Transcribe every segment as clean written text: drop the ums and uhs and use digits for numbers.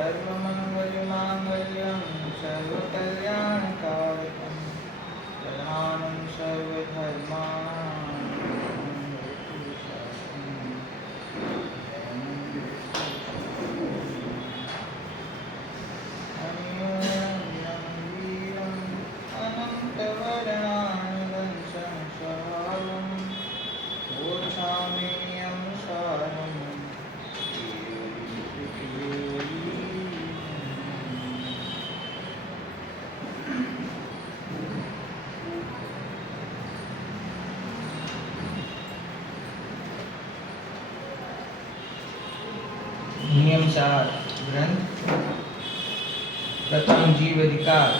सर्वमङ्गलमाङ्गल्यं सर्वकल्याणकारकं प्रधानं सर्वधर्माणां नियम सार ग्रंथ प्रथम जीव अधिकार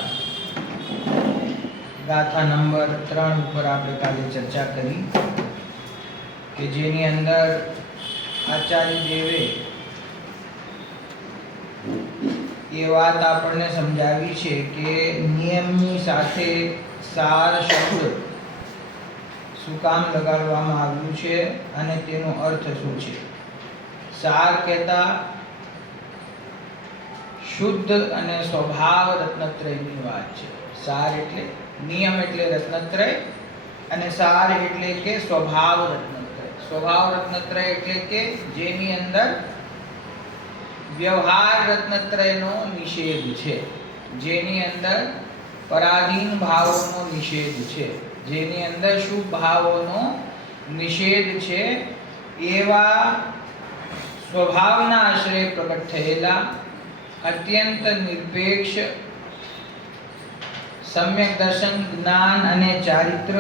गाथा नंबर 3 ઉપર આપણે કાલે ચર્ચા કરી કે જેની અંદર આચાર્ય દેવે એ વાત આપણને સમજાવી છે કે નિયમની સાથે સાર શબ્દ શું કામ લગાડવામાં આવ્યું છે અને તેનો અર્થ શું છે। सार कहता शुद्ध अने स्वभाव रत्नत्रयनी वात छे। सार एटले नियम एटले रत्नत्रय अने सार एटले के स्वभाव रत्नत्रय। स्वभाव रत्नत्रय एटले के जेनी अंदर व्यवहार रत्नत्रयनो निषेध छे, जेनी अंदर पराधीन भावोनो निषेध छे, जेनी अंदर शुभ भावोनो निषेध छे। एवा स्वभावना आश्रय प्रकट थयेला अत्यंत निरपेक्ष सम्यक दर्शन ज्ञान अने चारित्र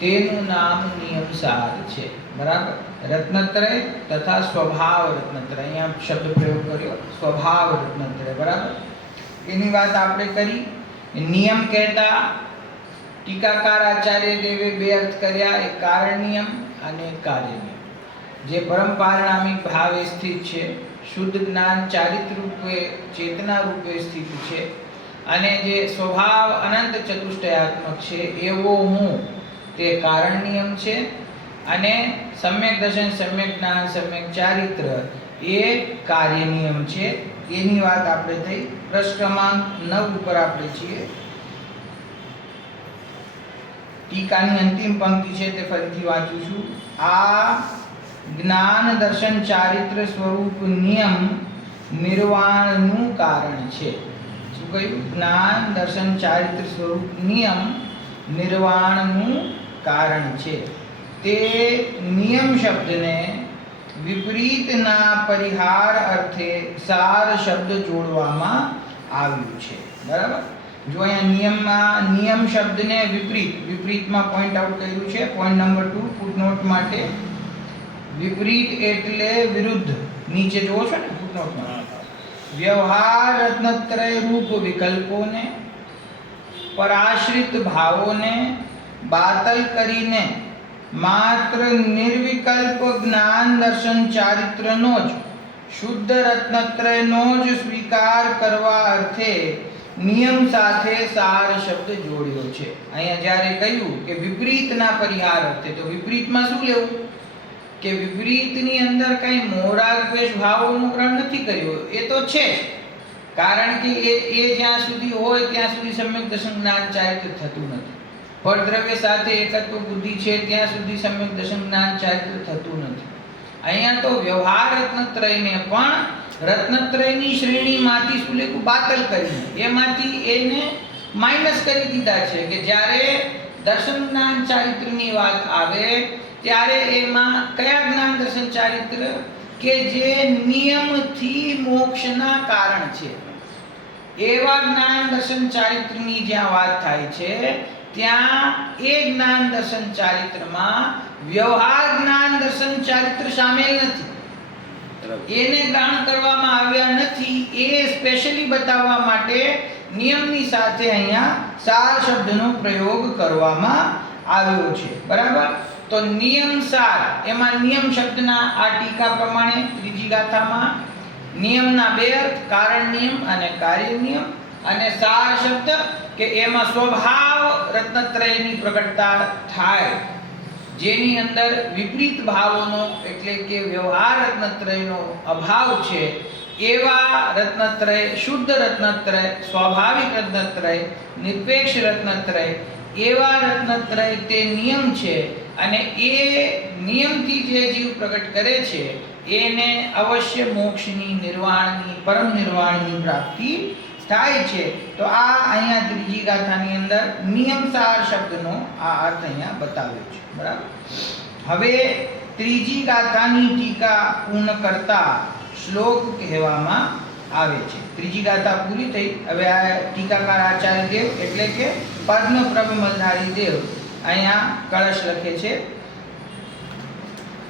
तेनु नाम नियम सार छे। बराबर। रत्नत्रय तथा स्वभाव रत्नत्रय अहींया शब्द प्रयोग कर्यो स्वभाव रत्नत्रय। बराबर। एनी वात आपणे करी। नियम कहता टीकाकार आचार्य देवे बे अर्थ कर्या, एक कारण नियम अने कार्य नियम। जे परम पारिणामिक भावे स्थित छे, शुद्ध ज्ञान चारित्र रूपे चेतना रूपे स्थित छे अने जे स्वभाव अनंत चतुष्टयात्मक छे एवो हूँ ते कारण नियम छे अने सम्यक दर्शन सम्यक ज्ञान सम्यक चारित्र ए कार्य नियम छे। एनी वात आपणे थई। प्रश्न क्रमांक 9 ઉપર આપણે છીએ। टीकानी अंतिम पंक्ति छे ते फरीथी वांचું છું। आ ज्ञान दर्शन चारित्र स्वरूप नियम निर्वाणनु कारण छे। શું કહ્યું? જ્ઞાન દર્શન ચારિત્ર સ્વરૂપ નિયમ નિર્વાણનું કારણ છે। તે નિયમ શબ્દને વિપરીતના પરિહાર અર્થે સાર શબ્દ જોડવામાં આવ્યું છે। બરાબર। જો અહીંયા નિયમ શબ્દને વિપરીતમાં પોઈન્ટ આઉટ કર્યું છે। પોઈન્ટ નંબર 2 ફૂટનોટ માટે विपरीत एटले विरुद्ध। नीचे जो छे ने फूटनोट में व्यवहार रत्नत्रय रूप विकल्पों ने पराश्रित भावों ने बातल करीने मात्र निर्विकल्प ज्ञान दर्शन चारित्र नो ज शुद्ध रत्नत्रय नो ज स्वीकार करवा अर्थे नियम साथे सार शब्द जोड़्यो छे। अहींया ज्यारे कह्युं के विपरीतना परिहार अर्थे तो विपरीतमां शुं लेवुं के विपरीतनी अंदर कई मोराल द्वेष भावोनुं ग्रहण नथी कर्युं। ए तो छे कारण के ए ज्यां सुधी होय त्यां सुधी सम्यक दर्शन ज्ञान चारित्र थतुं नथी। परद्रव्य साथे एकत्व बुद्धि छे त्यां सुधी सम्यक दर्शन ज्ञान चारित्र थतुं नथी। अहींया तो व्यवहार रत्नत्रयने पण रत्नत्रयनी श्रेणीमांथी शुं लेखुं बातल करीने एमांथी एने माइनस करी दीधा छे के ज्यारे दर्शन ज्ञान चारित्रनी वात आवे त्यारे एमां कया ज्ञान दर्शन चारित्र के जे नियमथी मोक्षना कारण छे एवा ज्ञान दर्शन चारित्रनी ज्यां वात थाय छे त्यां ए ज्ञान दर्शन चारित्रमा व्यवहार ज्ञान दर्शन चारित्र शामिल नथी। एने ग्रहण करवामां आव्या नथी। ए स्पेशली बताववा माटे नियमनी साथे अहींया सार शब्दनो प्रयोग करवामां આવ્યો છે। બરાબર। तो नियम सार एमा नियम शब्दना आ टीका प्रमाणे त्रीजी गाथामां नियमना बे अर्थ कारण नियम अने कार्य नियम अने सार शब्द के एमा स्वभाव रत्नत्रयनी प्रकटता थाय जेनी अंदर विपरीत भावोनो एटले के व्यवहार रत्नत्रयनो अभाव छे એવા રત્નત્રય, શુદ્ધ રત્નત્રય, સ્વાભાવિક રત્નત્રય, નિરપેક્ષ રત્નત્રય, એવા રત્નત્રય તે નિયમ છે અને એ નિયમથી જે જીવ પ્રગટ કરે છે એને અવશ્ય મોક્ષની, નિર્વાણની, પરમ નિર્વાણની પ્રાપ્તિ થાય છે. તો આ અહીંયા ત્રીજી ગાથાની અંદર નિયમસાર શબ્દનો આ અર્થ અહીંયા બતાવ્યો છે. બરાબર. હવે ત્રીજી ગાથાની ટીકા પૂર્ણ કરતા શ્લોક કહેવામાં આવે છે. ત્રીજી ગાથા પૂરી થઈ. હવે આ ટીકાકાર આચાર્ય દેવ એટલે કે પદ્મપ્રભ મલધારી દેવ અહીંયા કળશ લખે છે.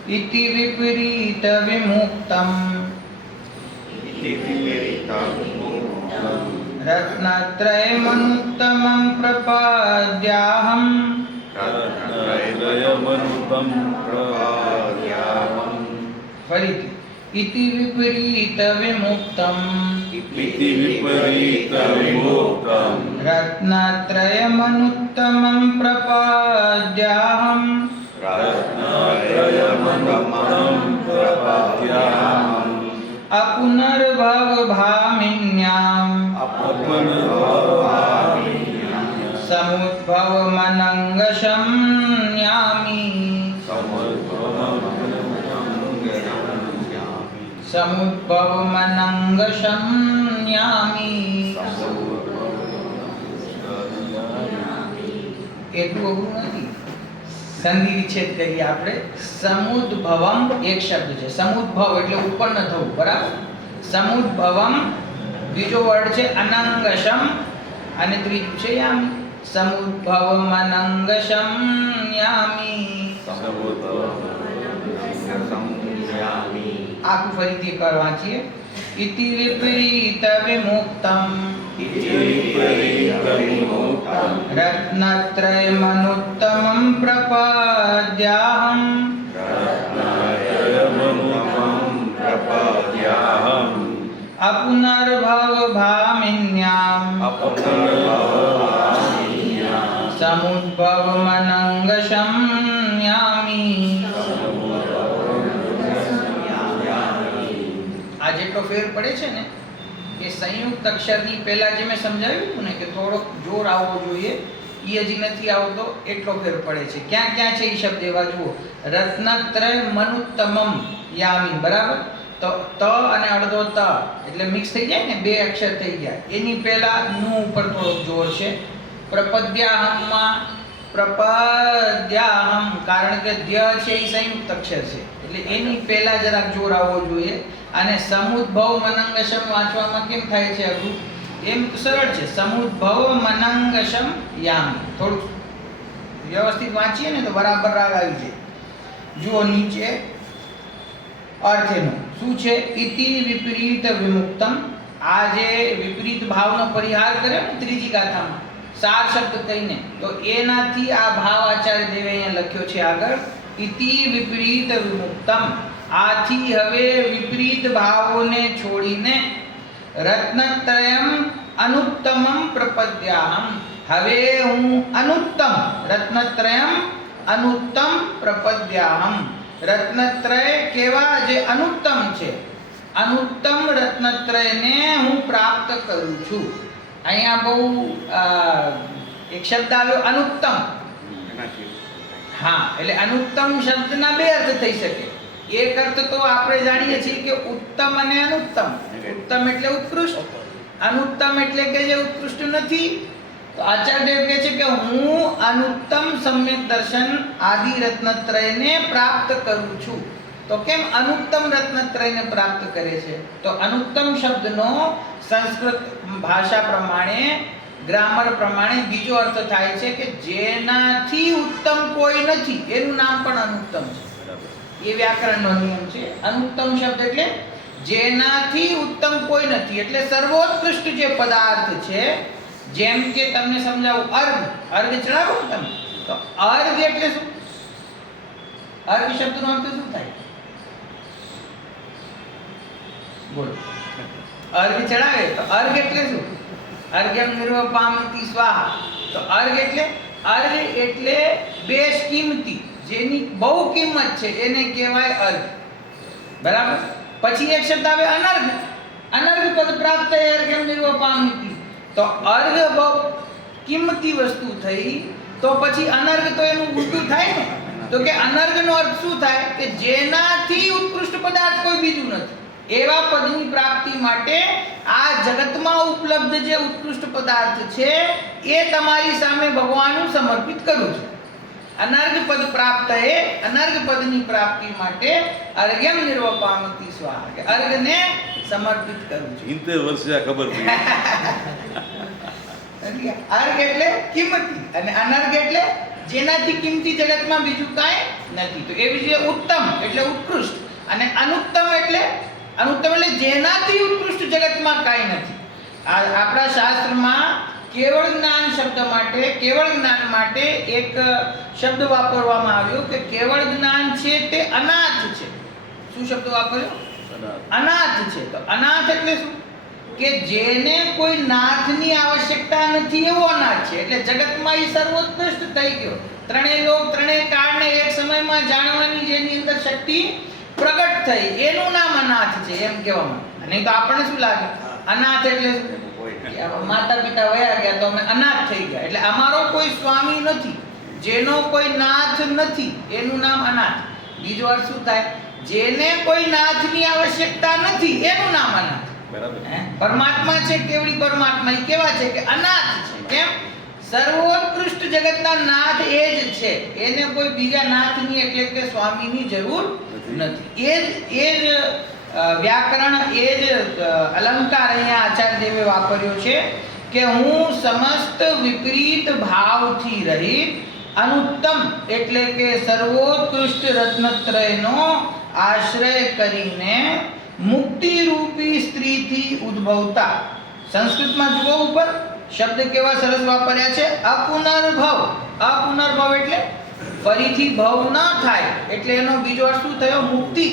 ઇતિ વિપરીત વિમુક્તમ રત્નત્રયમનુત્તમં પ્રપદ્યાહમ. ફરીથી ઇતિ વિપરીત વિમુક્તમ રત્નત્રયમનુત્તમં પ્રપદ્યાહમ. અપુનર્ભવ ભામિન્યામ સમુદ્ભવ મનંગ સંયામી. સમુદ્ભવ મનંગ સંયામી. એટલું અઘરું નથી. સંધિ વિચ્છેદ કરીએ આપણે. સમુદ્ભવમ એક શબ્દ છે. સમુદ્ભવ એટલે ઉત્પન્ન થવું. બરાબર. સમુદ્ભવમ બીજો વર્ડ છે અનંગશમ અને ત્રીજું છે યામી. સમુદ્ભવ મનંગશમ યામી. આખું ફરીથી વાંચીએ. ઇતિ વિપરીત વિમુક્તમ રત્નત્રયમનુત્તમં પ્રપદ્યાહમ. અપુનર્ભવ ભામિન્યામ સમુદ્ભવ મનંગ સંયામી. આ જેટલો ફેર પડે છે ને એ સંયુક્ત અક્ષરની પહેલા જે મેં સમજાવ્યું હતું ને કે થોડોક જોર આવવો જોઈએ, એ હજી નથી આવતો, એટલો ફેર પડે છે. ક્યાં ક્યાં છે એ શબ્દ એવા જુઓ. રત્નત્રય મનુત્તમમ યામી. બરાબર. તો ત અને અડધો ત એટલે મિક્સ થઈ જાય ને, બે અક્ષર થઈ ગયા. એની પહેલા નું ઉપર થોડોક જોર છે. પ્રપદ્યાહમમાં પ્રપદ્યાહમ કારણ કે દ્ય છે એ સંયુક્ત અક્ષર છે એટલે એની પહેલા જરાક જોર આવવો જોઈએ. અને સમુદ્ભવ મનંગશમ વાંચવામાં કેમ થાય છે અઘરું? એમ તો સરળ છે. સમુદ્ભવ મનંગશમ યામી. થોડું વ્યવસ્થિત વાંચીએ ને તો બરાબર રાગ આવી જાય. જુઓ નીચે અર્થનો શું છે. ઇતિ વિપરીત વિમુક્તમ. આ જે વિપરીત ભાવનો પરિહાર કર્યો ને ત્રીજી ગાથામાં સાર શબ્દ કહીને, તો એનાથી આ ભાવ આચાર્ય દેવે અહીંયા લખ્યો છે આગળ. ઇતિ વિપરીત વિમુક્તમ. આથી હવે વિપરીત ભાવોને છોડીને રત્નત્રયમ અનુત્તમમ પ્રપદ્યાહમ. હવે હું અનુત્તમ રત્નત્રયમ અનુત્તમ પ્રપદ્યાહમ. રત્નત્રય કેવા જે અનુત્તમ છે, અનુત્તમ રત્નત્રયને હું પ્રાપ્ત કરું છું. અહીંયા બહુ એક શબ્દ આવ્યો અનુત્તમ. હા, એટલે અનુત્તમ શબ્દના બે અર્થ થઈ શકે. એક અર્થ તો આપણે જાણીએ છીએ કે ઉત્તમ અને અનુત્તમ. ઉત્તમ એટલે ઉત્કૃષ્ટ, અનુત્તમ એટલે કે જે ઉત્કૃષ્ટ નથી. તો આચાર્ય કહે છે કે હું અનુત્તમ સમ્યક દર્શન આદિ રત્નત્રયને પ્રાપ્ત કરું છું. તો કેમ અનુત્તમ રત્નત્રયને પ્રાપ્ત કરે છે? તો અનુત્તમ શબ્દનો સંસ્કૃત ભાષા પ્રમાણે, ગ્રામર પ્રમાણે બીજો અર્થ થાય છે કે જેનાથી ઉત્તમ કોઈ નથી, એનું નામ પણ અનુત્તમ છે. એ વ્યાકરણનો નિયમ છે. અનુત્તમ શબ્દ એટલે જેનાથી ઉત્તમ કોઈ નથી, એટલે સર્વોત્કૃષ્ટ જે પદાર્થ છે. જેમ કે તમને સમજાવું, અર્ઘ. અર્ઘ ચડાવો તમે તો અર્ઘ એટલે શું? અર્ઘ શબ્દનો અર્થ શું થાય? બોલો. અર્ઘ ચડાવે તો અર્ઘ એટલે શું? અર્ઘ્યમ નિર્વપામતિ સ્વાહા. તો અર્ઘ એટલે બેશ કિંમતી, જેની બહુ કિંમત છે એને કહેવાય અર્ઘ. બરાબર. પછી એક શબ્દ આવે અનર્ઘ. અનર્ઘ પદ પ્રાપ્ત અર્ઘ્યમ નિર્વપામિતિ. તો અર્ઘ બહુ કિંમતી વસ્તુ થઈ, તો પછી અનર્ઘ તો એનું ઉલટું થાય ને. તો કે અનર્ઘનો અર્થ શું થાય કે જેનાથી ઉત્કૃષ્ટ પદાર્થ કોઈ બીજું નથી. એવા પદની પ્રાપ્તિ માટે આ જગતમાં ઉપલબ્ધ જે ઉત્કૃષ્ટ પદાર્થ છે એ તમારી સામે ભગવાનનું સમર્પિત કરું છું. અનર્ઘ પદ પ્રાપ્ત એ અનર્ઘ પદની પ્રાપ્તિ માટે અર્ઘ્યમ નિર્વપામિતિ સ્વાહા, કે અર્ઘને સમર્પિત કરું છું. 70 વર્ષે આ ખબર પડી. અર્ઘ એટલે કિંમતી અને અનર્ઘ એટલે જેનાથી કિંમતી જગતમાં બીજું કાંઈ નથી. તો એવી રીતે ઉત્તમ એટલે ઉત્કૃષ્ટ અને અનુત્તમ એટલે જેનાથી ઉત્કૃષ્ટ જગતમાં કાંઈ નથી. આપણા શાસ્ત્રમાં કેવળ જ્ઞાન શબ્દ માટે, કેવળ જ્ઞાન માટે એક શબ્દ વાપરવામાં આવ્યો કે કેવળ જ્ઞાન છે તે અનાથ છે. શું શબ્દ વાપર્યો? અનાથ છે. તો અનાથ એટલે શું? કે જેને કોઈ નાથની આવશ્યકતા નથી એવો અનાથ છે. એટલે જગતમાં એ સર્વોત્કૃષ્ટ થઈ ગયો. ત્રણેય લોક ત્રણેય કાળને એક સમયમાં જાણવાની જેની અંદર શક્તિ પ્રગટ થઈ, એનું નામ અનાથ છે એમ કહેવામાં. નહીં તો આપણને શું લાગે? અનાથ એટલે માતા પિતા વયા ગયા તો અમે અનાથ થઈ ગયા. એટલે અમારો કોઈ સ્વામી નથી, જેનો કોઈ નાથ નથી, એનું નામ અનાથ. બીજો અર્થ શું થાય? જેને કોઈ નાથની આવશ્યકતા નથી એનું નામ અનાથ. પરમાત્મા છે, કેવળી પરમાત્મા, એ કેવા છે કે અનાથ છે. કેમ? સર્વોત્કૃષ્ટ જગતના નાથ એ જ છે. એને કોઈ બીજા નાથની એટલે કે સ્વામીની જરૂર નથી. એ જ વ્યાકરણ, એ જ અલંકાર અહીંયા આચાર્ય દેવે વાપર્યો છે કે હું સમસ્ત વિપરીત ભાવથી રહિત અનુત્તમ એટલે કે સર્વોત્કૃષ્ટ રત્નત્રયનો આશ્રય કરીને મુક્તિ રૂપી સ્ત્રીથી ઉદ્ભવતા. સંસ્કૃતમાં જુઓ ઉપર શબ્દ કેવા સરસ વાપર્યા છે, અપુનર્ભવ. અપુનર્ભવ એટલે ફરીથી ભવ ન થાય, એટલે એનો બીજો અર્થ શું થયો? મુક્તિ.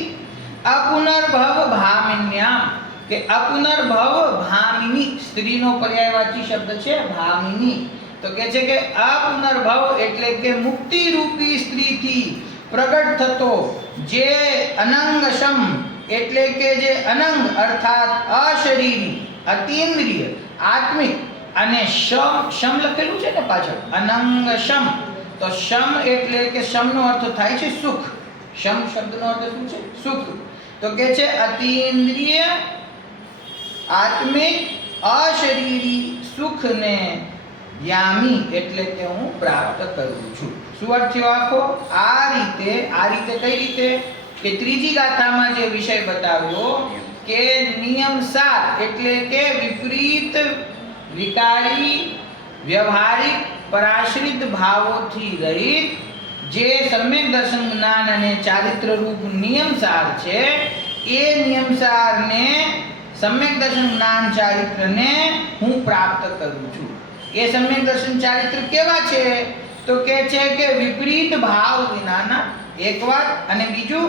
અપુનર્ભવ ભામિન્યામ, કે અપુનર્ભવ ભામિની, સ્ત્રીનો પર્યાયવાચી શબ્દ છે ભામિની. તો કે છે કે અપુનર્ભવ એટલે કે મુક્તિ રૂપી સ્ત્રીથી પ્રગટ થતો જે અનંગશમ એટલે કે જે અનંગ અર્થાત અશરીરી, અતીન્દ્રિય, આત્મિક અને શમ લખેલું છે ને પાછળ, અનંગશમ. તો શમ એટલે કે શમનો અર્થ થાય છે સુખ. શમ શબ્દનો અર્થ શું છે? સુખ. તો કે છે અતીન્દ્રિય, આત્મિક, અશરીરી સુખને યામી એટલે કે હું પ્રાપ્ત કરું છું. શું અર્થ થયો આખો? આ રીતે કઈ રીતે? કે ત્રીજી ગાથામાં જે વિષય બતાવ્યો કે નિયમસાર એટલે કે વિપરીત, વિકારી, વ્યવહારિક, પરાશ્રિત ભાવોથી રહિત જે સમ્યક દર્શન જ્ઞાન અને ચારિત્ર રૂપ નિયમસાર છે, એ નિયમસારને, સમ્યક દર્શન જ્ઞાન ચારિત્રને હું પ્રાપ્ત કરું છું. એ સમ્યક દર્શન ચારિત્ર કેવા છે? તો કે છે કે વિપરીત ભાવ વિનાના, એક વાત. અને બીજું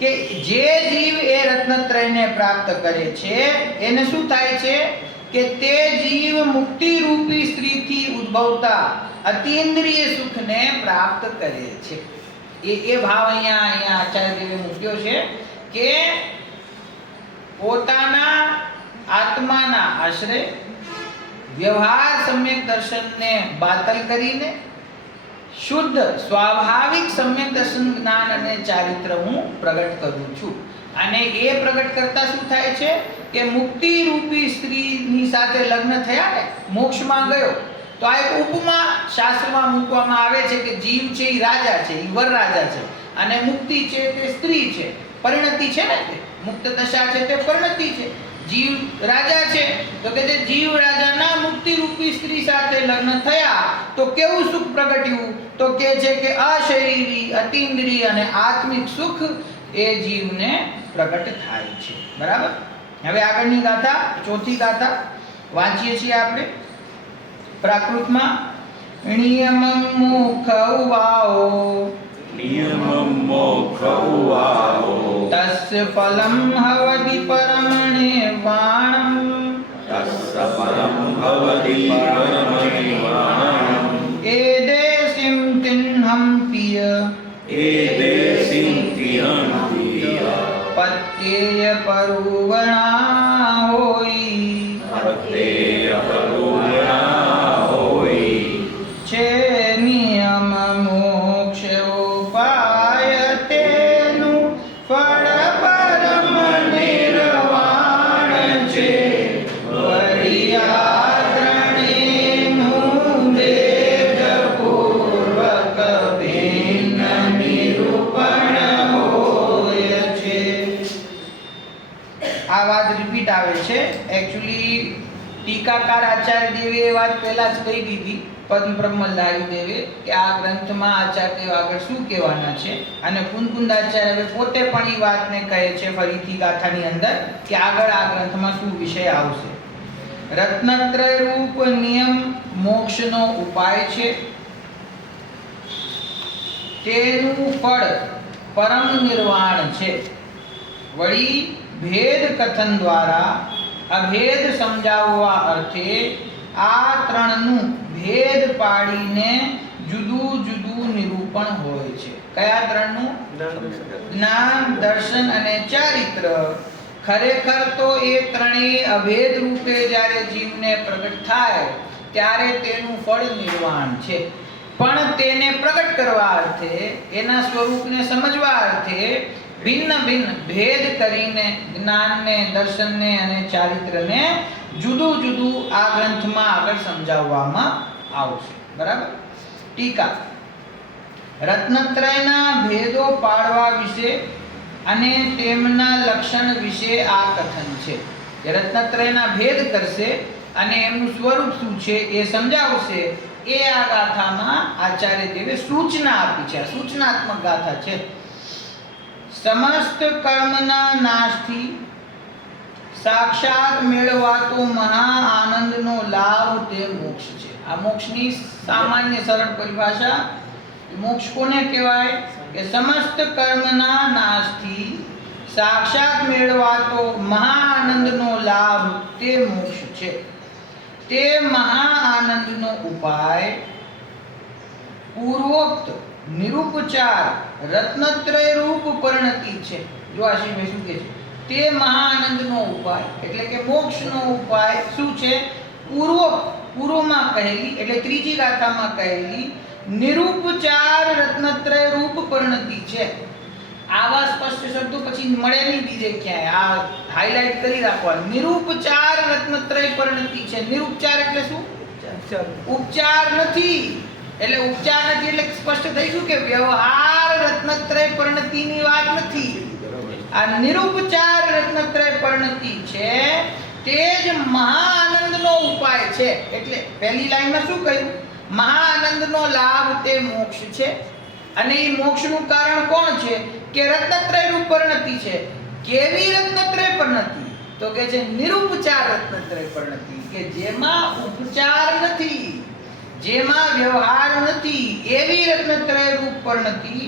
કે જે જીવ એ રત્નત્રયને પ્રાપ્ત કરે છે એને શું થાય છે? કે તે જીવ મુક્તિ રૂપી સ્ત્રીથી ઉદ્ભવતા અતીન્દ્રિય સુખને પ્રાપ્ત કરે છે. એ ભાવ અહીંયા આચાર્ય દેવે મૂક્યો છે કે પોતાના આત્માના આશ્રય વ્યવહાર સમ્યક દર્શનને બાતલ કરીને શુદ્ધ સ્વાભાવિક સમ્યક દર્શન જ્ઞાન અને ચારિત્ર હું પ્રગટ કરું છું. અને એ પ્રગટ કરતા શું થાય છે કે મુક્તિ રૂપી સ્ત્રીની સાથે લગ્ન થયા ને, મોક્ષમાં ગયો. તો આ એક ઉપમા શાસ્ત્રમાં મૂકવામાં આવે છે કે જીવ છે એ રાજા છે, એ વરરાજા છે, અને મુક્તિ છે તે સ્ત્રી છે, પરિણતિ છે ને, તે મુક્ત દશા છે તે પરિણતિ છે. જીવ રાજા છે તો કે જે જીવ રાજાના મુક્તિ રૂપી સ્ત્રી સાથે લગ્ન થયા તો કેવું સુખ પ્રગટ્યું? તો કે છે કે અશરીરી, અતીન્દ્રિય અને આત્મિક સુખ એ જીવને પ્રગટ થાય છે. બરાબર? હવે આગળની ગાથા, ચોથી ગાથા વાંચીએ છીએ આપણે પ્રાકૃતમાં. નિયમં મોક્ષ ઉવાઓ, નિયમં મોક્ષ ઉવાઓ, તસ્ય ફલં ભવતિ પરમનિર્વાણં, તસ્ય ફલં ભવતિ પરમનિર્વાણં, એદેશિં તિન્હંપિય, એદેશિં તિન્હંપિય, પત્યેય પરુવણાહો, આ વાત રિપીટ આવે છે. એકચ્યુઅલી ટીકાકાર આચાર્ય દેવે એ વાત પહેલા જ કહી દીધી પદ્મ બ્રહ્મલારી દેવે કે આ ગ્રંથમાં આચાર્ય દેવ આગળ શું કહેવાના છે, અને કુંદકુંદ આચાર્ય હવે પોતે પણ એ વાતને કહે છે ફરીથી ગાથાની અંદર કે આગળ આ ગ્રંથમાં શું વિષય આવશે. રત્નત્રય રૂપ નિયમ મોક્ષનો ઉપાય છે. તેનું ફળ પરમ નિર્વાણ છે. વળી ભેદ કથન દ્વારા અભેદ સમજાવવા અર્થે આ ત્રણનું ભેદ પાડીને જુદું જુદું નિરૂપણ હોય છે. કયા ત્રણનું? જ્ઞાન, દર્શન અને ચારિત્ર. ખરેખર તો એ ત્રણેય અભેદ રૂપે જ્યારે જીવને પ્રગટ થાય ત્યારે તેનું ફળ નિર્વાણ છે. પણ તેને પ્રગટ કરવા અર્થે, એના સ્વરૂપને સમજવા અર્થે ભિન્ન ભિન્ન ભેદ કરીને જ્ઞાનને, દર્શનને અને ચારિત્રને જુદું જુદું આ ગ્રંથમાં આગળ સમજાવવામાં આવશે. બરાબર? ટીકા. રત્નત્રયના ભેદો પાડવા વિશે અને તેમના લક્ષણ વિશે આ કથન છે. કે રત્નત્રયના ભેદ કરશે અને એમનું સ્વરૂપ શું છે એ સમજાવશે. એ આ ગાથામાં આચાર્ય દેવે સૂચના આપી છે. આ સૂચનાત્મક ગાથા છે. સમસ્ત કર્મના નાશથી સાક્ષાત મેળવાતો મહા આનંદનો લાભ તે મોક્ષ છે. આ મોક્ષની સામાન્ય સરળ પરિભાષા. મોક્ષ કોને કહેવાય? કે સમસ્ત કર્મના નાશથી સાક્ષાત મેળવાતો મહા આનંદનો લાભ તે મોક્ષ છે. તે મહા આનંદનો ઉપાય પૂર્વોક્ત નિરૂપચાર રત્નત્રય રૂપ પરિણતિ છે. જો આશીષભાઈ શું કહે છે? તે મહાઆનંદનો ઉપાય એટલે કે મોક્ષનો ઉપાય શું છે? પૂર્વમાં કહેલી એટલે ત્રીજી ગાથામાં કહેલી નિરૂપચાર રત્નત્રય રૂપ પરિણતિ છે. આવા સ્પષ્ટ શબ્દો પછી મળે નહીં બીજે ક્યાંય. આ હાઇલાઇટ કરી રાખવાનું. નિરૂપચાર રત્નત્રય પરિણતિ છે. નિરૂપચાર એટલે શું? ઉપચાર નથી. એટલે ઉપચાર નથી એટલે સ્પષ્ટ થઈ ગયું કે વ્યવહાર રત્નત્રય પરિણતિની વાત નથી. આ નિરૂપચાર રત્નત્રય પરિણતિ છે. તે જ મહાઆનંદનો ઉપાય છે. એટલે પહેલી લાઈનમાં શું કહ્યું? મહાઆનંદનો લાભ તે મોક્ષ છે. અને એ મોક્ષનું કારણ કોણ છે? કે રત્નત્રય રૂપ પરિણતિ છે. કેવી રત્નત્રય પરિણતિ? તો કે છે નિરૂપચાર રત્નત્રય પરિણતિ, કે જેમાં ઉપચાર નથી, જેમાં વ્યવહાર નથી, એવી રત્નત્રય રૂપ પરિણતિ.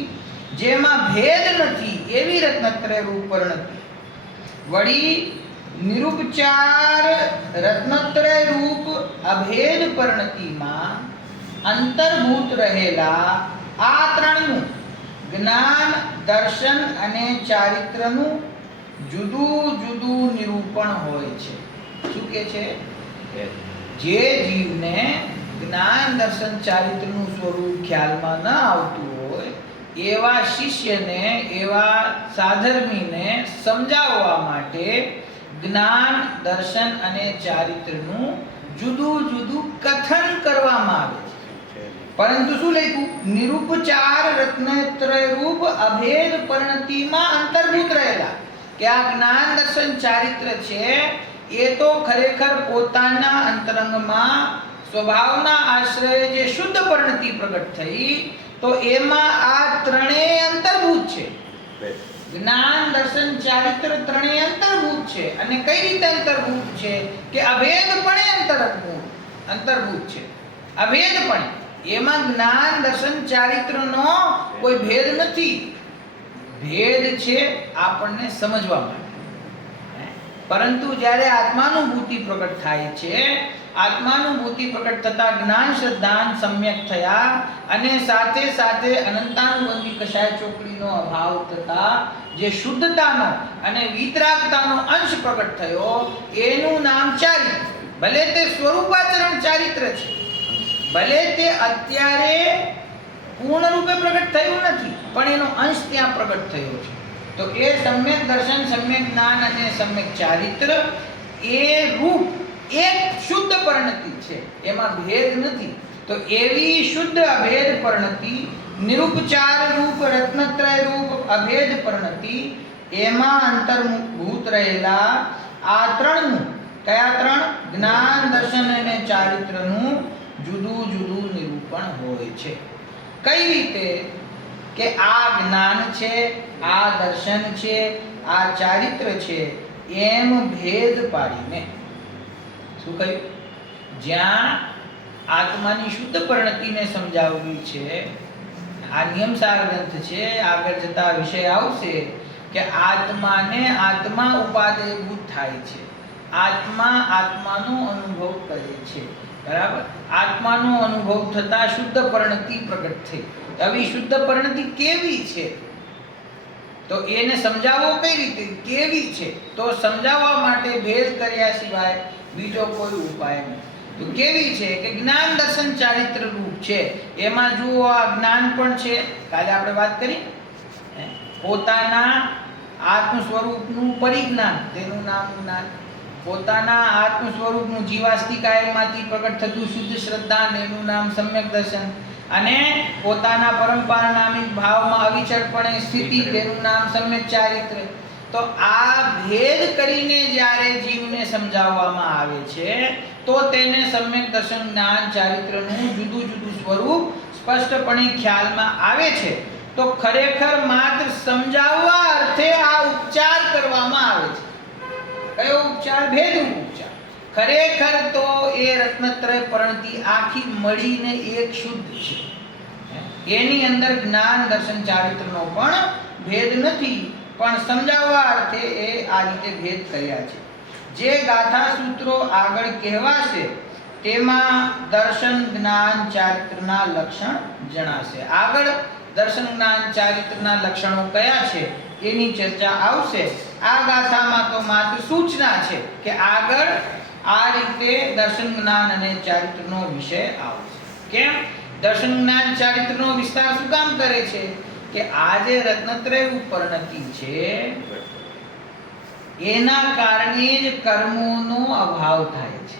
જેમાં ભેદ નથી એવી રત્નત્રય રૂપ પરિણતિ. વળી નિરૂપચાર રત્નત્રય રૂપ અભેદ પરિણતિમાં અંતર્ભૂત રહેલા આ ત્રણનું જ્ઞાન, દર્શન અને ચારિત્રનું જુદું જુદું નિરૂપણ હોય છે. શું કે છે? જે જીવને જ્ઞાન, દર્શન, ચારિત્રનું સ્વરૂપ ખ્યાલમાં ન આવતું હોય એવા શિષ્યને, એવા સાધર્મીને સમજાવવા માટે જ્ઞાન, દર્શન અને ચારિત્રનું જુદું જુદું કથન કરવામાં આવે છે. પરંતુ શું લખ્યું? નિરૂપચાર રત્નત્રય રૂપ અભેદ પરિણતિમાં અંતર્ભૂત રહેલા. કે આ જ્ઞાન, દર્શન, ચારિત્ર છે એ તો ખરેખર પોતાના અંતરંગમાં સ્વભાવના આશ્રય જે શુદ્ધ પરિણતિ પ્રગટ થઈ, તો એમાં આ ત્રણેય અંતર્ભૂત છે. જ્ઞાન, દર્શન, ચારિત્ર ત્રણેય અંતર્ભૂત છે. અને કઈ રીતે અંતર્ભૂત છે? કે અભેદપણે અંતર્ભૂત છે. અભેદપણે. એમાં જ્ઞાન, દર્શન, ચારિત્રનો કોઈ ભેદ નથી. ભેદ છે આપણને સમજવા માટે. પરંતુ જ્યારે આત્માનુભૂતિ પ્રગટ થાય છે, આત્માનુભૂતિ પ્રગટ થતા જ્ઞાન, શ્રદ્ધાન સમ્યક થયા અને સાથે સાથે અનંતાનુબંધી કશાય ચોકડીનો અભાવ થતા જે શુદ્ધતાનો અને વિતરાગતાનો અંશ પ્રગટ થયો, એનું નામ ચારિત્ર. ભલે તે સ્વરૂપાચરણ ચારિત્ર છે, ભલે તે અત્યારે પૂર્ણ રૂપે પ્રગટ થયું નથી, પણ એનો અંશ ત્યાં પ્રગટ થયો છે. તો એ સમ્યક દર્શન, સમ્યક જ્ઞાન અને સમ્યક ચારિત્ર એ રૂપ એક શુદ્ધ પરિણતિ છે. એમાં ભેદ નથી. તો એવી શુદ્ધ અભેદ પરિણતિ, નિરૂપચાર રૂપ રત્નત્રય રૂપ અભેદ પરિણતિ, એમાં અંતર્ભૂત રહેલા આ ત્રણનું, કયા ત્રણ? જ્ઞાન, દર્શન અને ચારિત્રનું જુદું જુદું નિરૂપણ હોય છે. કઈ રીતે? કે આ જ્ઞાન છે, આ દર્શન છે, આ ચારિત્ર છે, એમ ભેદ પાડીને. શું કહ્યું? જ્યાં આત્માની શુદ્ધ પરિણતિને સમજાવવી છે, આ નિયમસાર ગ્રંથ છે, આગળ જતા વિષય આવશે કે આત્માને આત્મા ઉપાદેયભૂત થાય છે, આત્મા આત્માનો અનુભવ કરે છે, બરાબર? આત્માનો અનુભવ થતા શુદ્ધ પરિણતિ પ્રગટ થઈ. હવે શુદ્ધ પરિણતિ કેવી છે? તો એને સમજાવવો કઈ રીતે? કેવી છે? તો સમજાવવા માટે ભેદ કર્યા સિવાય બીજો કોઈ ઉપાય નથી. તો કેવી છે? કે જ્ઞાન, દર્શન, ચારિત્ર રૂપ છે. એમાં જુઓ, આ જ્ઞાન પણ છે, કાલે આપણે વાત કરી, પોતાના આત્મ સ્વરૂપનું પરિજ્ઞાન, તેનું નામ જ્ઞાન. પોતાના આત્મ સ્વરૂપનું જીવાસ્તી કાયમાંથી પ્રગટ થતું શુદ્ધ શ્રદ્ધા, એનું નામ સમ્યક દર્શન. અને પોતાના પરંપરાનામિક ભાવમાં અવિચળપણે સ્થિતિ, તેનું નામ સમ્યક ચારિત્ર. તો આ ભેદ કરીને જ્યારે જીવને સમજાવવામાં આવે છે તો તેને સમ્યક દર્શન, જ્ઞાન, ચારિત્રનું જુદું જુદું સ્વરૂપ સ્પષ્ટપણે ખ્યાલમાં આવે છે. તો ખરેખર માત્ર સમજાવવા અર્થે આ ઉપચાર કરવામાં આવે છે. કયો ઉપચાર? ભેદ ઉપચાર. ખરેખર તો એ રત્નત્રય પરિણતિ આખી મળીને એક શુદ્ધ છે. એની અંદર જ્ઞાન, દર્શન, ચારિત્રનો પણ ભેદ નથી, પણ સમજાવવા અર્થે એ આ રીતે ભેદ કર્યા છે. જે ગાથા સૂત્રો આગળ કહેવાશે તેમાં દર્શન, જ્ઞાન, ચારિત્રના લક્ષણ જણાશે. આગળ દર્શન, જ્ઞાન, ચારિત્રના લક્ષણો કયા છે એની ચર્ચા આવશે. આ ગાથામાં તો માત્ર સૂચના છે કે આગળ આ રીતે દર્શન, જ્ઞાન અને ચારિત્રનો વિષય આવશે. કેમ? દર્શન, જ્ઞાન, ચારિત્રનો વિસ્તાર શું કામ કરે છે? કે આ જે રત્નત્રય પરિણતિ છે એના કારણે જ કર્મોનો અભાવ થાય છે,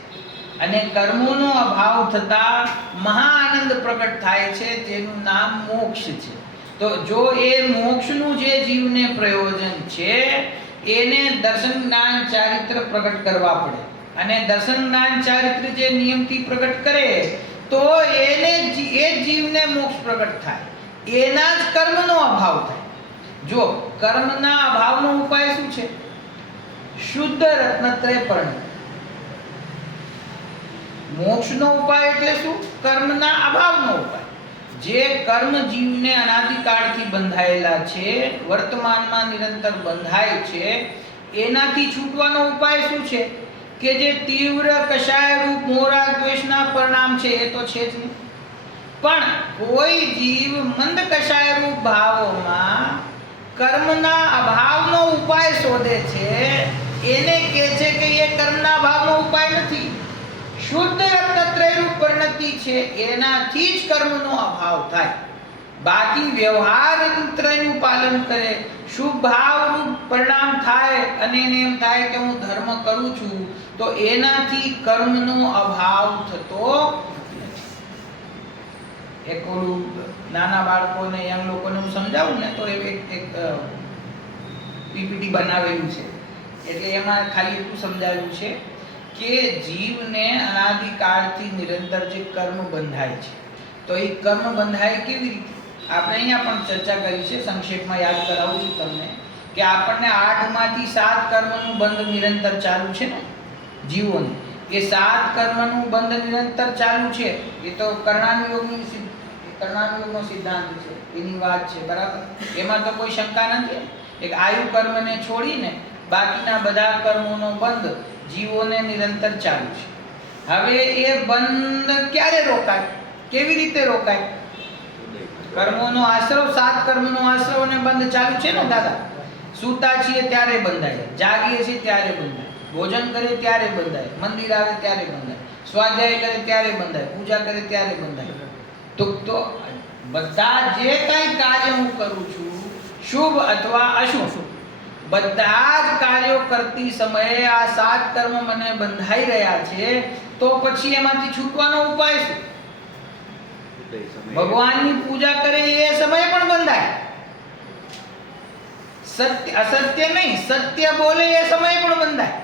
અને કર્મોનો અભાવ થતા મહાઆનંદ પ્રગટ થાય છે, તેનું નામ મોક્ષ છે. તો જો એ મોક્ષનું જે જીવને પ્રયોજન છે એને દર્શન, જ્ઞાન, ચારિત્ર પ્રગટ કરવા પડે. અને દર્શન, જ્ઞાન, ચારિત્ર જે નિયમથી પ્રગટ કરે તો એને એ જીવને મોક્ષ પ્રગટ થાય. એના જ કર્મનો અભાવ થાય. જો કર્મના અભાવનો ઉપાય શું છે? શુદ્ધ રત્નત્રય પરિણતિ. મોક્ષનો ઉપાય એટલે શું? કર્મના અભાવનો ઉપાય. જે કર્મ જીવને અનાદિકાળથી બંધાયેલા છે, વર્તમાનમાં નિરંતર બંધાય છે, એનાથી છૂટવાનો ઉપાય શું છે? કે જે તીવ્ર કષાય રૂપ મોરા દ્વેષના પરિણામ છે એ તો છે જ નહીં, પણ કોઈ જીવ મંદ કષાય રૂપ ભાવોમાં કર્મના અભાવનો ઉપાય શોધે છે, એને કહે છે કે એ કર્મના અભાવનો ઉપાય નથી, શુદ્ધ રત્નત્રય રૂપ પરિણતિ છે, એનાથી જ કર્મનો અભાવ થાય. બાકી વ્યવહાર તંત્રનું પાલન કરે, શુભ ભાવ રૂપ પરિણામ થાય અને એને એમ થાય કે હું ધર્મ કરું છું, તો એનાથી કર્મનો અભાવ થતો નથી. એક ઓલું નાના બાળકોને, યંગ લોકોને હું સમજાવું ને તો એક પીપીટી બનાવેલું છે, એટલે એમાં ખાલી એટલું સમજાવ્યું છે કે જીવને અનાદિકાળથી નિરંતર જે કર્મ બંધાય છે, તો એ કર્મ બંધાય કેવી રીતે? આપણે અહીંયા પણ ચર્ચા કરી છે, સંક્ષેપમાં યાદ કરાવું છું તમને કે આપણને 8 માંથી 7 કર્મનું બંધ નિરંતર ચાલુ છે ને જીવોને. એ 7 કર્મનું બંધ નિરંતર ચાલુ છે, એ તો કર્ણાનુયોગનો સિદ્ધાંત છે, એની વાત છે, બરાબર? એમાં તો કોઈ શંકા નથી. એક આયુ કર્મને છોડીને બાકીના બધા કર્મોનો બંધ જીવોને નિરંતર ચાલુ છે. હવે એ બંધ ક્યારે રોકાય? કેવી રીતે રોકાય? કર્મોનો આશ્રવ, 7 કર્મનો આશ્રવ અને બંધ ચાલુ છે ને દાદા. સૂતા છીએ ત્યારે બંધાય, જાગીએ છીએ ત્યારે બંધાય, ભોજન કરીએ ત્યારે બંધાય, મંદિર આવે ત્યારે બંધાય, સ્વાધ્યાય કરે ત્યારે બંધાય, પૂજા કરે ત્યારે બંધાય. તો બધા જે કાંઈ કાર્ય હું કરું છું, શુભ અથવા અશુભ, બધા જ કાર્યો કરતી સમયે આ 7 કર્મ મને બંધાઈ રહ્યા છે, તો પછી એમાંથી છૂટવાનો ઉપાય શું? ભગવાનની પૂજા કરે એ સમય પણ બંધાય, સત્ય અસત્ય નહીં, સત્ય બોલે એ સમય પણ બંધાય.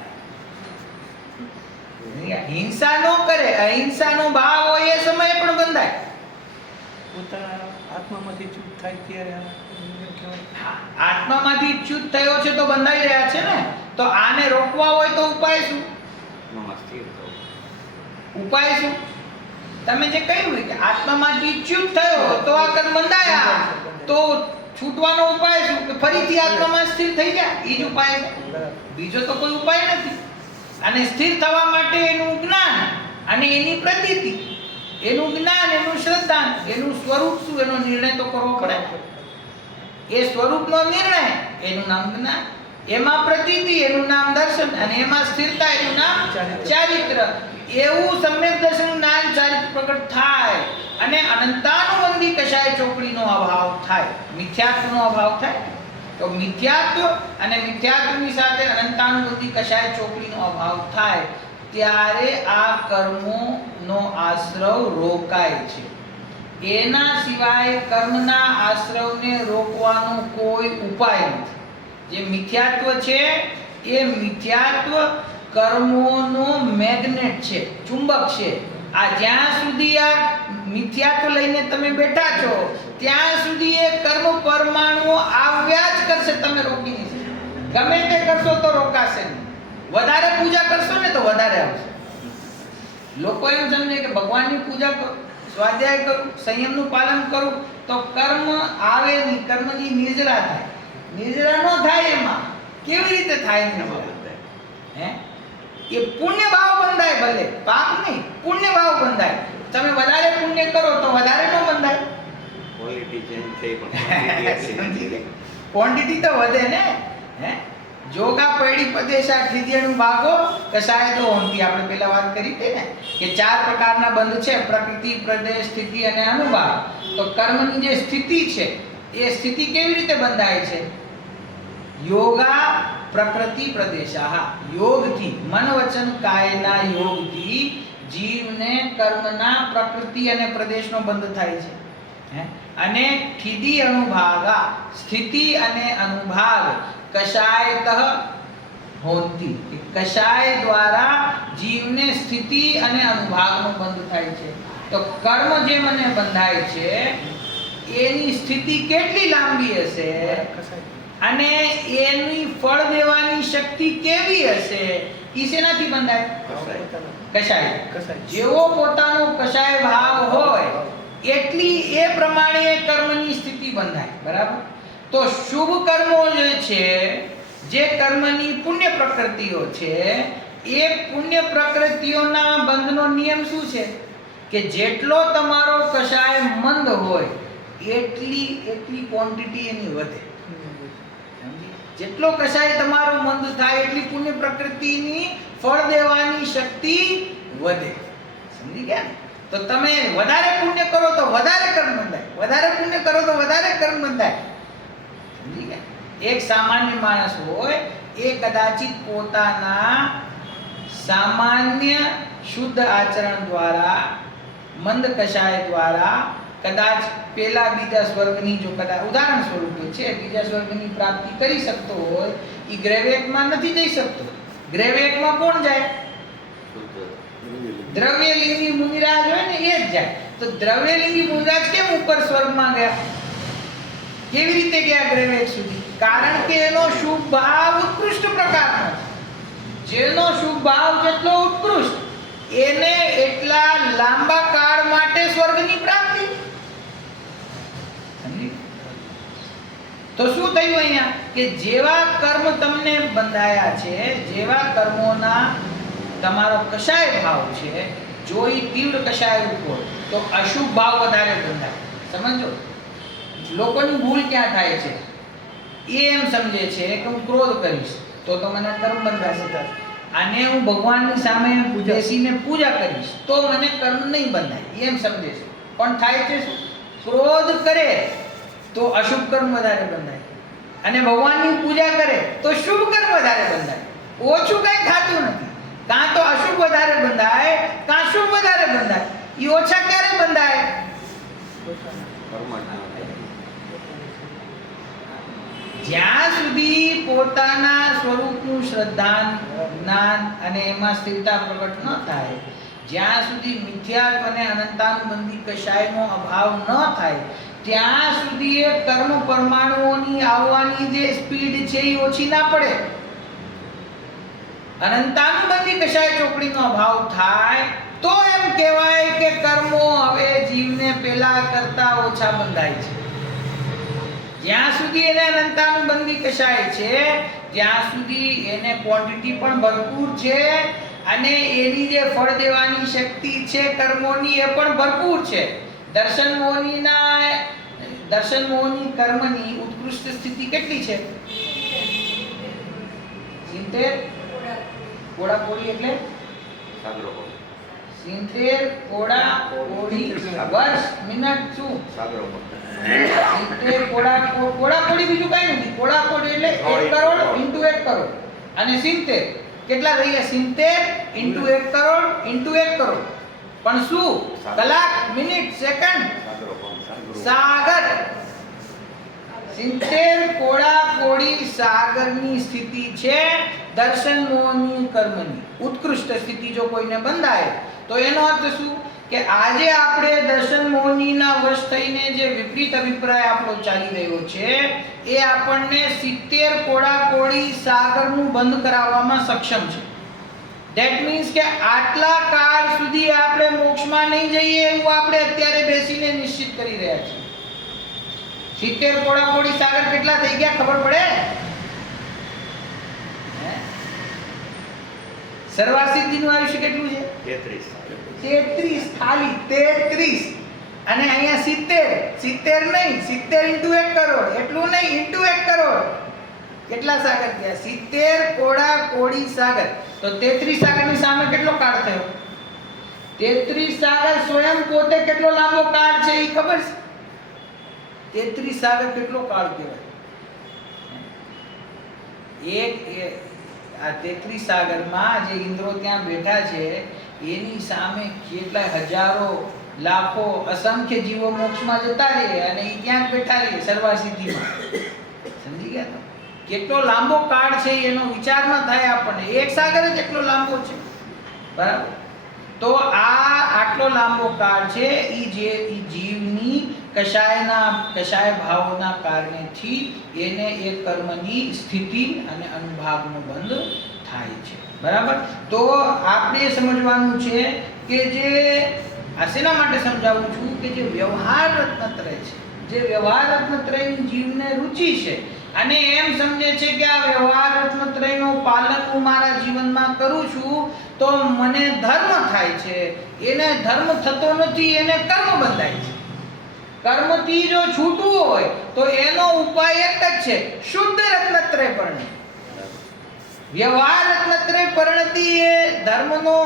હિંસા ન કરે, અહિંસાનો ભાવ હોય એ સમયે પણ બંધાય. પોતાના આત્મામાંથી ચૂપ થાય ત્યારે એમ કહેવાય. આત્મામાંથી ચ્યુત થયો છે તો બંધાઈ રહ્યા છે ને. તો આને રોકવા હોય તો ઉપાય શું? આત્મામાં સ્થિર થવું. ઉપાય શું? તમે જે કહ્યું કે આત્મામાંથી ચ્યુત થયો તો આ કર્મ બંધાયા, તો છૂટવાનો ઉપાય શું? કે ફરીથી આત્મામાં સ્થિર થઈ ગયા. એ જ ઉપાય છે. બીજો તો કોઈ ઉપાય નથી. અને સ્થિર થવા માટે એનું જ્ઞાન અને એની પ્રતીતિ, એનું જ્ઞાન, એનું શ્રદ્ધા, એનું સ્વરૂપ શું, એનો નિર્ણય તો કરવો પડે. એ સ્વરૂપનો નિર્ણય, એનું નામ જ્ઞાન, એમાં પ્રતીતિ, એનું નામ દર્શન, અને એમાં સ્થિરતા, એનું નામ ચારિત્ર. એવું સમ્યક દર્શન જ્ઞાન ચારિત્ર પ્રગટ થાય અને અનંતાનુબંધી કશાય ચોકડીનો અભાવ થાય, મિથ્યાત્વનો અભાવ થાય. તો મિથ્યાત્વ અને મિથ્યાત્વની સાથે અનંતાનુબંધી કશાય ચોકડીનો અભાવ થાય ત્યારે આ કર્મોનો આશ્રવ રોકાય છે. એના સિવાય કર્મના આશ્રવને રોકવાનો કોઈ ઉપાય નથી. જે મિથ્યાત્વ છે એ મિથ્યાત્વ કર્મોનો મેગ્નેટ છે, ચુંબક છે. આ જ્યાં સુધી આ મિથ્યાત્વ લઈને તમે બેઠા છો ત્યાં સુધી એ કર્મ પરમાણુઓ આવ્યા જ કરશે, તમે રોકી નહીં શકો. ગમે તે કરશો તો રોકાશે નહીં. વધારે પૂજા કરશો ને તો વધારે આવશે. લોકો એમ સમજે કે ભગવાનની પૂજા કરો, સ્વાધ્યાય કરું, સંયમનું પાલન કરું તો કર્મ આવે નહીં, કર્મની નિર્જરા થાય. નિર્જરા ન થાય. એમાં કેવી રીતે થાય નિર્જરા? હે? એ પુણ્ય ભાવ બંધાય, ભલે પાપ નહીં, પુણ્ય ભાવ બંધાય. તમે વધારે પુણ્ય કરો તો વધારે ન બંધાય. ક્વોલિટી ચેન્જ થઈ પણ ક્વોન્ટિટી તો વધે ને. હે? જોગા પૈડી પદેશા ખીજેણું ભાગો કશાય તો હોંતી. આપણે પહેલા વાત કરી હતી ને કે 4 પ્રકારના બંધ છે: પ્રકૃતિ, પ્રદેશ, સ્થિતિ અને અનુભાવ. તો કર્મની જે સ્થિતિ છે એ સ્થિતિ કેવી રીતે બંધાય છે? યોગા પ્રકૃતિ પ્રદેશા. યોગથી, મન વચન કાયના યોગથી જીવને કર્મના પ્રકૃતિ અને પ્રદેશનો બંધ થાય છે. અને ખીદી અનુભાગા, સ્થિતિ અને અનુભાગ કશાયતઃ હોતી. કશાય દ્વારા જીવને સ્થિતિ અને અનુભાગનો બંધ થાય છે. તો કર્મ જે મને બંધાય છે એની સ્થિતિ કેટલી લાંબી હશે અને એની ફળ દેવાની શક્તિ કેવી હશે? ઈ શેનાથી બંધાય? કશાય. જેવો પોતાનો કશાય ભાવ હોય એટલી એ પ્રમાણે કર્મની સ્થિતિ બંધાય. બરાબર? તો શુભ કર્મો જે છે, જે કર્મની પુણ્ય પ્રકૃતિઓ છે, એ પુણ્ય પ્રકૃતિઓના બંધનો નિયમ શું છે? કે જેટલો તમારો કશાય મંદ હોય એટલી ક્વોન્ટિટી એની વધે. જેટલો કશાય તમારો મંદ થાય એટલી પુણ્ય પ્રકૃતિની ફળ દેવાની શક્તિ વધે. સમજી ગયા ને? તો તમે વધારે પુણ્ય કરો તો વધારે કર્મ બંધાય, વધારે પુણ્ય કરો તો વધારે કર્મ બંધાય. સમજી ગયા? એક સામાન્ય માણસ હોય એ કદાચિત પોતાના સામાન્ય શુદ્ધ આચરણ દ્વારા, મંદ કશાય દ્વારા કદાચ પેલા બીજા સ્વર્ગની, જો કદાચ ઉદાહરણ સ્વરૂપે છે, બીજા સ્વર્ગની પ્રાપ્તિ કરી શકતો હોય, એ ગ્રેવેકમાં નથી જઈ શકતો. ગ્રેવેકમાં કોણ જાય? દ્રવ્યલિંગી મુનિરાજ હોય ને એ જ જાય. તો દ્રવ્યલિંગી મુનિરાજ કેમ ઉપર સ્વર્ગમાં ગયા? કેવી રીતે ગયા ગ્રેવેક સુધી? કારણ કે એનો શુભ ભાવ ઉત્કૃષ્ટ પ્રકારનો છે. જેનો શુભ ભાવ જેટલો ઉત્કૃષ્ટ, એને એટલા લાંબા કાળ માટે સ્વર્ગની પ્રાપ્તિ. તો શું થયું અહીંયા? કે જેવા કર્મ તમને બંધાયા છે, જેવા કર્મોના તમારો કશાય ભાવ છે, જો એ તીવ્ર કશાય રૂપ હોય તો અશુભ ભાવ વધારે બંધાય. સમજો? લોકોની ભૂલ ક્યાં થાય છે? એ એમ સમજે છે કે હું ક્રોધ કરીશ તો મને કર્મ બંધાશે, અને હું ભગવાનની સામે બેસીને પૂજા કરીશ તો મને કર્મ નહીં બંધાય, એમ સમજે છે. પણ થાય છે શું? ક્રોધ કરે તો અશુભ કર્મ વધારે બંધાય, અને ભગવાનની પૂજા કરે તો શુભ કર્મ વધારે બંધાય. ઓછું કંઈ થતું નથી. કાં તો અશુભ વધારે બંધાય, કાં શુભ વધારે બંધાય. એ ઓછા ક્યારે બંધાય? જ્યાં સુધી પોતાના સ્વરૂપનું શ્રદ્ધા જ્ઞાન અને એમાં સ્થિરતા પ્રગટ ન થાય, જ્યાં સુધી મિથ્યાત્વ અને અનંતાનુબંધી કશાયનો અભાવ ન થાય, ત્યાં સુધી એ કર્મ પરમાણુઓની આવવાની જે સ્પીડ છે એ ઓછી ના પડે. અનંતાનુબંધી કશાય ચોકડીનો અભાવ થાય તો એમ કહેવાય કે કર્મો હવે જીવને પેલા કરતા ઓછા બંધાય છે. જ્યાં સુધી એને અનંતાનુબંધી કશાય છે, જ્યાં સુધી એને ક્વોન્ટિટી પણ ભરપૂર છે અને એની જે ફળ દેવાની શક્તિ છે કર્મોની એ પણ ભરપૂર છે. દર્શન મોહની કર્મની ઉત્કૃષ્ટ સ્થિતિ કેટલી છે? 70 કોડાકોડી એટલે સાગરો બોલ. 70 કોડાકોડી વર્ષ મિનિટ શું? સાગરો બોલ. 70 કોડાકોડી બીજું કઈ નથી. કોડાકોડી એટલે 1 કરોડ ઇન્ટુ 1 કરોડ અને 70 કેટલા થઈ ગયા? 70 ઇન્ટુ 1 કરોડ ઇન્ટુ 1 કરોડ. પણ શું? કલાક, મિનિટ, સેકન્ડ, સાગરો બોલ. સાગર. 70 કોડાકોડી સાગરની સ્થિતિ છે દર્શન મોહની કર્મની. ઉત્કૃષ્ટ સ્થિતિ જો કોઈને બંધાય તો એનો અર્થ શું કે આજે આપણે દર્શન મોહનીના વશ થઈને જે વિપરીત અભિપ્રાય આપણો ચાલી રહ્યો છે એ આપણને 70 કોડાકોડી સાગરનું બંધ કરાવવામાં સક્ષમ છે. ધેટ મીન્સ કે આટલા કાળ સુધી આપણે મોક્ષમાં નહીં જઈએ એવું આપણે અત્યારે બેસીને નિશ્ચિત કરી રહ્યા છીએ. 70 કોડાકોડી સાગર કેટલા થઈ ગયા ખબર પડે? સર્વાસિદ્ધિનું આયુષ્ય કેટલું છે? 33. ખાલી 33. અને અહીંયા 70 નહીં, 70 ઇન્ટુ 1 કરોડ એટલું નહીં, ઇન્ટુ 1 કરોડ. કેટલા સાગર થયા? 70 કોડાકોડી સાગર. તો 33 સાગરની સામે કેટલો કાળ થયો? 33 સાગર સ્વયં પોતે કેટલો લાંબો કાળ છે એ ખબર છે? 33 સાગર કેટલો કાળ કહેવાય? આ 33 સાગરમાં જે ઇન્દ્રો ત્યાં બેઠા છે એની સામે કેટલા હજારો લાખો અસંખ્ય જીવો મોક્ષમાં જતા રહે અને એ ત્યાં બેઠા રહે સર્વાસિદ્ધિમાં. સમજી ગયા તો? કેટલો લાંબો કાળ છે એનો વિચારમાં થાય આપણને. એક સાગર જ એટલો લાંબો છે, બરાબર? તો આટલો લાંબો કાળ છે એ જીવની કશાય ભાવોના કારણેથી એને એ કર્મની સ્થિતિ અને અનુભાવનો બંધ થાય છે, બરાબર? તો આપણે સમજવાનું છે કે જે આ શેના માટે સમજાવું છું કે જે વ્યવહાર રત્નત્રય છે, જે વ્યવહાર રત્નત્રયની જીવને રુચિ છે અને એમ સમજે છે કે આ વ્યવહાર રત્નત્રયનું પાલન હું મારા જીવનમાં કરું છું તો મને ધર્મ થાય છે, એને ધર્મ થતો નથી, એને કર્મ બંધાય છે. કર્મથી જો છૂટવું હોય તો એનો ઉપાય એક જ છે, શુદ્ધ રત્નત્રય પરણતિ. વ્યવહાર રત્નત્રય પરણતિ એ ધર્મનો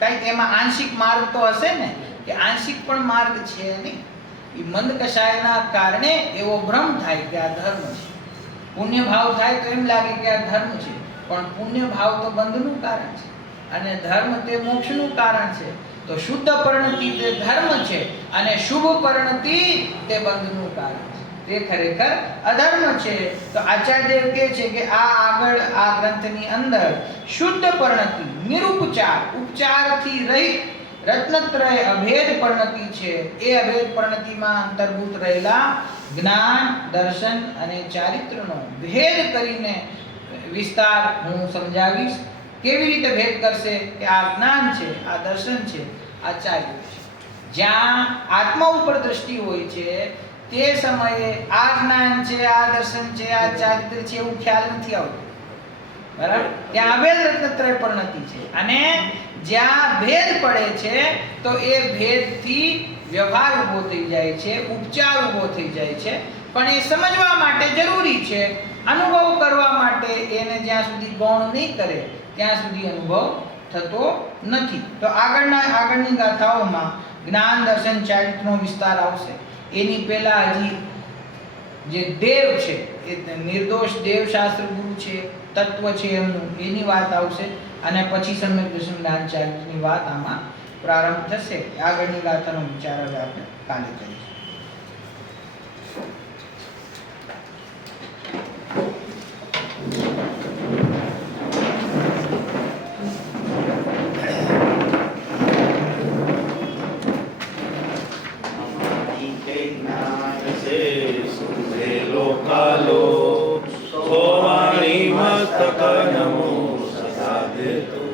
કંઈક એમાં આંશિક માર્ગ તો હશે ને, કે આંશિક પણ માર્ગ છે નહીં. એ મંદ કશાયના કારણે એવો ભ્રમ થાય કે આ ધર્મ છે. પુણ્ય ભાવ થાય તો એમ લાગે કે આ ધર્મ છે, પણ પુણ્ય ભાવ તો બંધનું કારણ છે અને ધર્મ તે મોક્ષનું કારણ છે. તો શુદ્ધ પરણતિ તે ધર્મ છે અને શુભ પરણતિ તે બંધનું કારણ છે. તે ખરેખર અધર્મ છે. તો આચાર્યદેવ કહે છે કે આગળ આ ગ્રંથની અંદર શુદ્ધ પરણતિ, નિરુપચાર, ઉપચારથી રહિત રત્નત્રય અભેદ પરણતિ છે. એ અભેદ પરણતિમાં અંતર્ભૂત રહેલા જ્ઞાન, દર્શન અને ચારિત્રનો ભેદ કરીને વિસ્તાર હું સમજાવીશ. કેવી રીતે ભેદ કરશે કે આ જ્ઞાન છે, આ દર્શન છે, આ ચારિત્ર છે. જ્યાં આત્મા ઉપર દ્રષ્ટિ હોય છે તે સમયે આ જ્ઞાન છે, આ દર્શન છે, આ ચારિત્ર છે એવું ખ્યાલ નથી આવતો, બરાબર? ત્યાં અભેદ રત્નત્રય પરણતિ છે અને જ્યાં ભેદ પડે છે તો એ ભેદથી વ્યવહાર ઊભો થઈ જાય છે, ઉપચાર ઊભો થઈ જાય છે. પણ એ સમજવા માટે જરૂરી છે, અનુભવ કરવા માટે એને જ્યાં સુધી ગૌણ નહીં કરે ત્યાં સુધી અનુભવ થતો નથી. તો આગળની ગાથાઓમાં જ્ઞાન, દર્શન, ચારિત્રનો વિસ્તાર આવશે. એની પહેલા હજી જે દેવ છે એ નિર્દોષ દેવ શાસ્ત્ર ગુરુ છે, તત્વ છે એમનું, એની વાત આવશે અને પછી સમ્યક દર્શન, જ્ઞાન, ચારિત્રની વાત આમાં પ્રારંભ થશે. આગળની ગાથાનો વિચાર હવે આપણે કાલે કરીશું. મસ્તક નમો સદા દેતો